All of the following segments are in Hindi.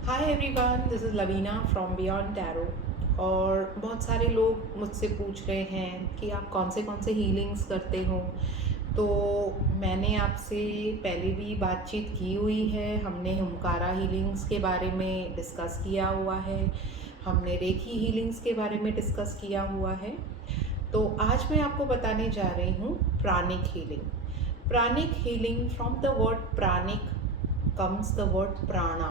Hi everyone, this is Laveena from beyond tarot. और बहुत सारे लोग मुझसे पूछ रहे हैं कि आप कौन से हीलिंग्स करते हो। तो मैंने आपसे पहले भी बातचीत की हुई है। हमने हुमकारा हीलिंग्स के बारे में डिस्कस किया हुआ है, हमने रेकी हीलिंग्स के बारे में डिस्कस किया हुआ है। तो आज मैं आपको बताने जा रही हूँ pranic healing. Pranic healing, from the word pranic comes the word prana.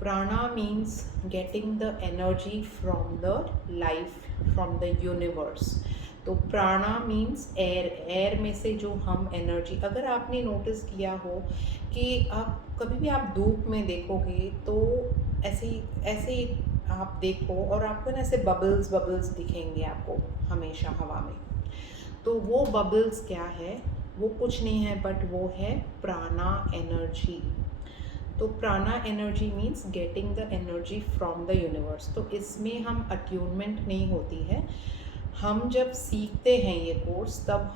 Prana means getting the energy from the life, from the universe. तो प्राणा मीन्स एयर। एयर में से जो हम एनर्जी, अगर आपने नोटिस किया हो कि आप कभी भी आप धूप में देखोगे तो ऐसे ऐसे आप देखो और आपको ना ऐसे बबल्स बबल्स दिखेंगे आपको हमेशा हवा में। तो वो बबल्स क्या है? वो कुछ नहीं है बट वो है प्राणा एनर्जी। तो प्राणा energy means getting the energy from the universe. तो इसमें हम अट्यूनमेंट नहीं होती है। हम जब सीखते हैं ये कोर्स तब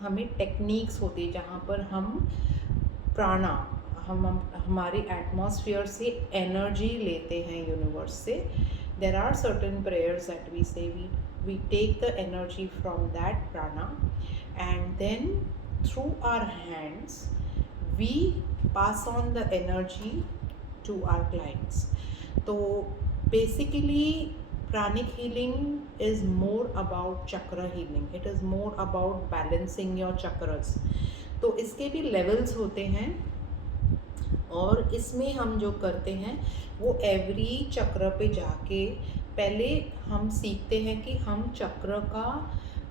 हमें टेक्निक्स होती है जहाँ पर हम प्राणा, हम हमारे एटमॉस्फेयर से एनर्जी लेते हैं यूनिवर्स से। There are certain prayers that we say, we take the energy from that prana and then through our hands we pass on the energy to our clients. तो basically pranic healing is more about chakra healing. It is more about balancing your chakras. तो इसके भी levels होते हैं और इसमें हम जो करते हैं वो एवरी चक्र पे जाके पहले हम सीखते हैं कि हम चक्र का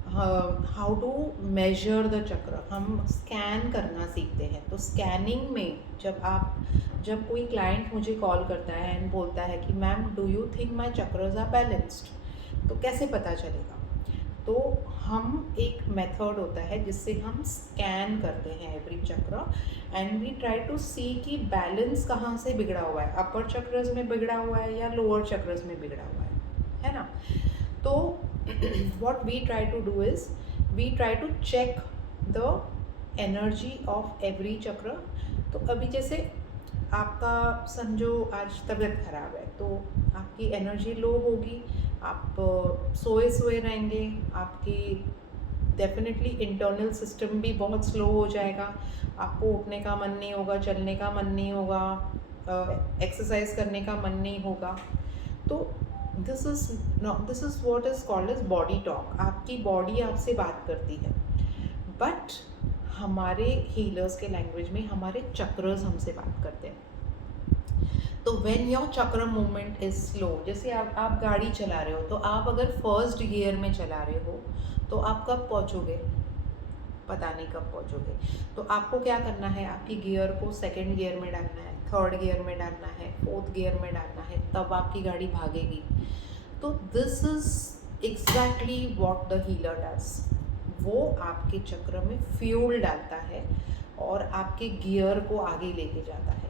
हाउ टू मेजर द चक्र, हम स्कैन करना सीखते हैं। तो स्कैनिंग में जब कोई क्लाइंट मुझे कॉल करता है एंड बोलता है कि ma'am do you think my chakras are balanced, तो कैसे पता चलेगा? तो हम एक मेथड होता है जिससे हम स्कैन करते हैं एवरी चक्र एंड वी ट्राई टू सी कि बैलेंस कहाँ से बिगड़ा हुआ है, अपर चक्रस में बिगड़ा हुआ है या लोअर चक्रस में बिगड़ा हुआ है ना? तो what we try to do is we try to check the energy of every chakra। तो अभी जैसे आपका समझो आज तबीयत खराब है तो आपकी एनर्जी लो होगी, आप सोए सोए रहेंगे, आपकी डेफिनेटली इंटरनल सिस्टम भी बहुत स्लो हो जाएगा, आपको उठने का मन नहीं होगा, चलने का मन नहीं होगा, एक्सरसाइज करने का मन नहीं होगा। तो this is what is called as body talk. आपकी बॉडी आपसे बात करती है, बट हमारे हीलर्स के लैंग्वेज में हमारे चक्रस हमसे बात करते हैं। तो व्हेन योर चक्र मूवमेंट इज स्लो, जैसे आप गाड़ी चला रहे हो तो आप अगर फर्स्ट गियर में चला रहे हो तो आप कब पहुंचोगे? पता नहीं कब पहुंचोगे। तो आपको क्या करना है, आपकी गियर को सेकंड गियर में डालना है, थर्ड गियर में डालना है, फोर्थ गियर में डालना है, तब आपकी गाड़ी भागेगी। तो this is exactly what the healer does. वो आपके चक्र में फ्यूल डालता है और आपके गियर को आगे लेके जाता है,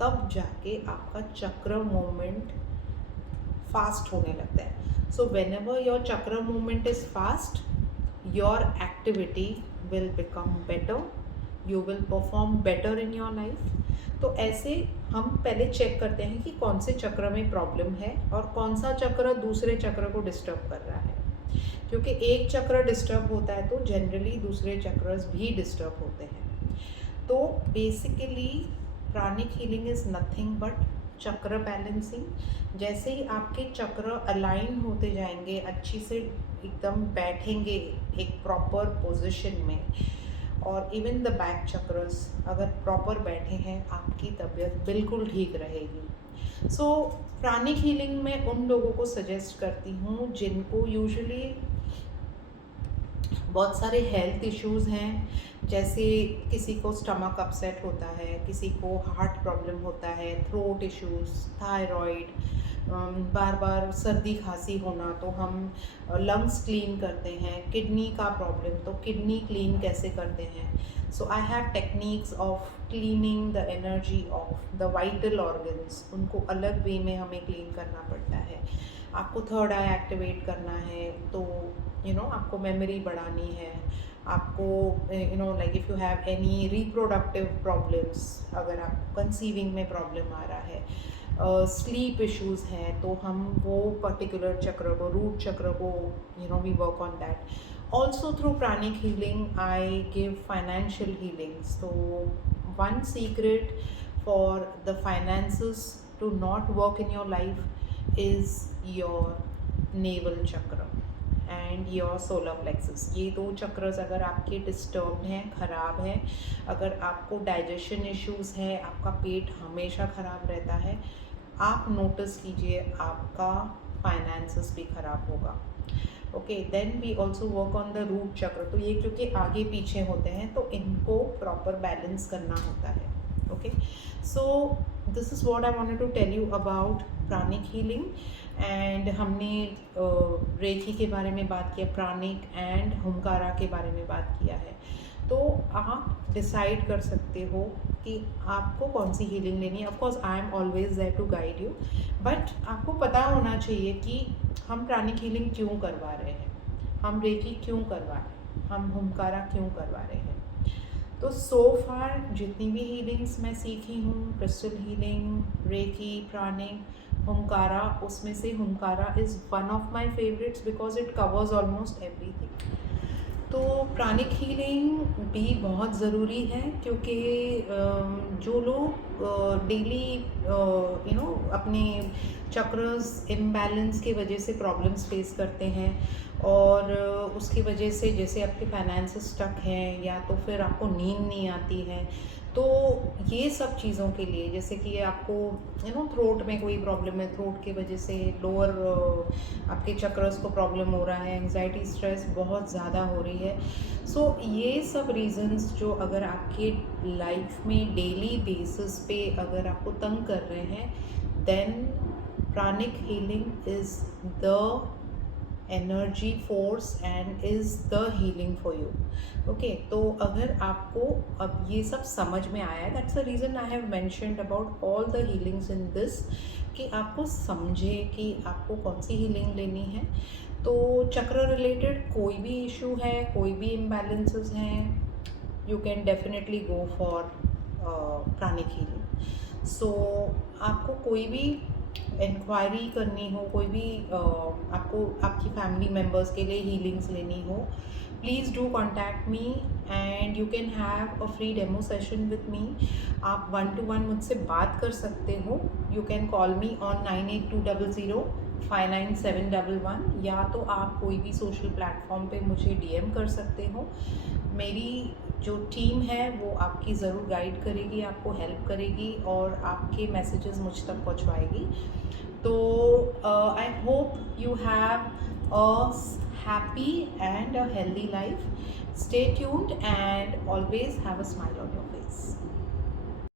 तब जाके आपका चक्र मूवमेंट फास्ट होने लगता है। सो वेन एवर योर चक्र movement is fast, your activity will become better, you will perform better in your life। तो ऐसे हम पहले चेक करते हैं कि कौन से चक्र में प्रॉब्लम है और कौन सा चक्र दूसरे चक्र को डिस्टर्ब कर रहा है। क्योंकि एक चक्र डिस्टर्ब होता है तो जनरली दूसरे चक्रस भी डिस्टर्ब होते हैं। तो basically pranic healing is nothing but chakra balancing. जैसे ही आपके चक्र अलाइन होते जाएंगे, अच्छी से एकदम बैठेंगे एक प्रॉपर पोजीशन में, और इवन द बैक चक्रस अगर प्रॉपर बैठे हैं आपकी तबीयत बिल्कुल ठीक रहेगी। सो प्राणिक हीलिंग में उन लोगों को सजेस्ट करती हूँ जिनको यूजुअली बहुत सारे हेल्थ इश्यूज़ हैं, जैसे किसी को स्टमक अपसेट होता है, किसी को हार्ट प्रॉब्लम होता है, थ्रोट इश्यूज़, थायराइड, बार बार सर्दी खांसी होना तो हम लंग्स क्लीन करते हैं, किडनी का प्रॉब्लम तो किडनी क्लीन कैसे करते हैं। So I have techniques of cleaning the energy of the vital organs, उनको अलग वे में हमें क्लीन करना पड़ता है। आपको थर्ड आई एक्टिवेट करना है तो आपको मेमोरी बढ़ानी है, आपको like if you have any reproductive problems, अगर आपको कंसीविंग में प्रॉब्लम आ रहा है, स्लीप इश्यूज हैं, तो हम वो पर्टिकुलर चक्र को, रूट चक्र को, we work on that. Also through pranic healing, I give financial healings. So one secret for the finances to not work in your life is your navel chakra and your solar plexus. ये दो चक्रस अगर आपके डिस्टर्ब्ड हैं, ख़राब हैं, अगर आपको डाइजेशन इश्यूज़ है, आपका पेट हमेशा ख़राब रहता है, आप नोटिस कीजिए आपका फाइनेंसेस भी ख़राब होगा. Okay, then we also work on the root chakra. तो ये क्योंकि आगे पीछे होते हैं तो इनको प्रॉपर बैलेंस करना होता है. Okay, so this is what I wanted to tell you about pranic healing. And हमने रेखी के बारे में बात किया, प्राणिक एंड हुमकारा के बारे में बात किया है. तो आप डिसाइड कर सकते हो कि आपको कौन सी हीलिंग लेनी है. Of course I am always there to guide you, but आपको पता होना चाहिए कि हम प्राणिक हीलिंग क्यों करवा रहे हैं, हम रेखी क्यों करवा रहे हैं, हम हुमकारा क्यों करवा रहे हैं. तो सो फार जितनी भी हीलिंग्स मैं सीखी हूँ, क्रिस्टल हीलिंग, रेखी, प्राणिक, हुमकारा, उसमें से Humkara is one of my favourites because it covers almost everything. तो प्राणिक हीलिंग भी बहुत ज़रूरी है क्योंकि जो लोग डेली अपने चक्रस इम्बैलेंस की वजह से प्रॉब्लम्स फेस करते हैं और उसकी वजह से जैसे आपके फाइनेंसेस स्टक हैं या तो फिर आपको नींद नहीं आती है, तो ये सब चीज़ों के लिए, जैसे कि आपको थ्रोट में कोई प्रॉब्लम है, थ्रोट की वजह से लोअर आपके चक्रस को प्रॉब्लम हो रहा है, एंजाइटी स्ट्रेस बहुत ज़्यादा हो रही है. सो ये सब रीजंस जो अगर आपके लाइफ में डेली बेसिस पे अगर आपको तंग कर रहे हैं, then pranic healing is the energy force and is the healing for you. Okay, तो अगर आपको अब ये सब समझ में आया है, that's the reason I have mentioned about all the healings in this, कि आपको समझे कि आपको कौन सी हीलिंग लेनी है. तो चक्र रिलेटेड कोई भी इशू है, कोई भी इम्बैलेंसेस हैं, you can definitely go for pranic healing. So आपको कोई भी इंक्वायरी करनी हो, कोई भी आपको आपकी फैमिली मेम्बर्स के लिए हीलिंग्स लेनी हो, please do contact me and you can have a free demo session with me. आप 1-to-1 मुझसे बात कर सकते हो. You can call me on 9820059711, या तो आप कोई भी सोशल प्लेटफॉर्म पे मुझे DM कर सकते हो. मेरी जो टीम है वो आपकी ज़रूर गाइड करेगी, आपको हेल्प करेगी और आपके मैसेजेस मुझ तक पहुंचवाएगी. तो I hope you have a happy and a healthy life. Stay tuned and always have a smile on your face.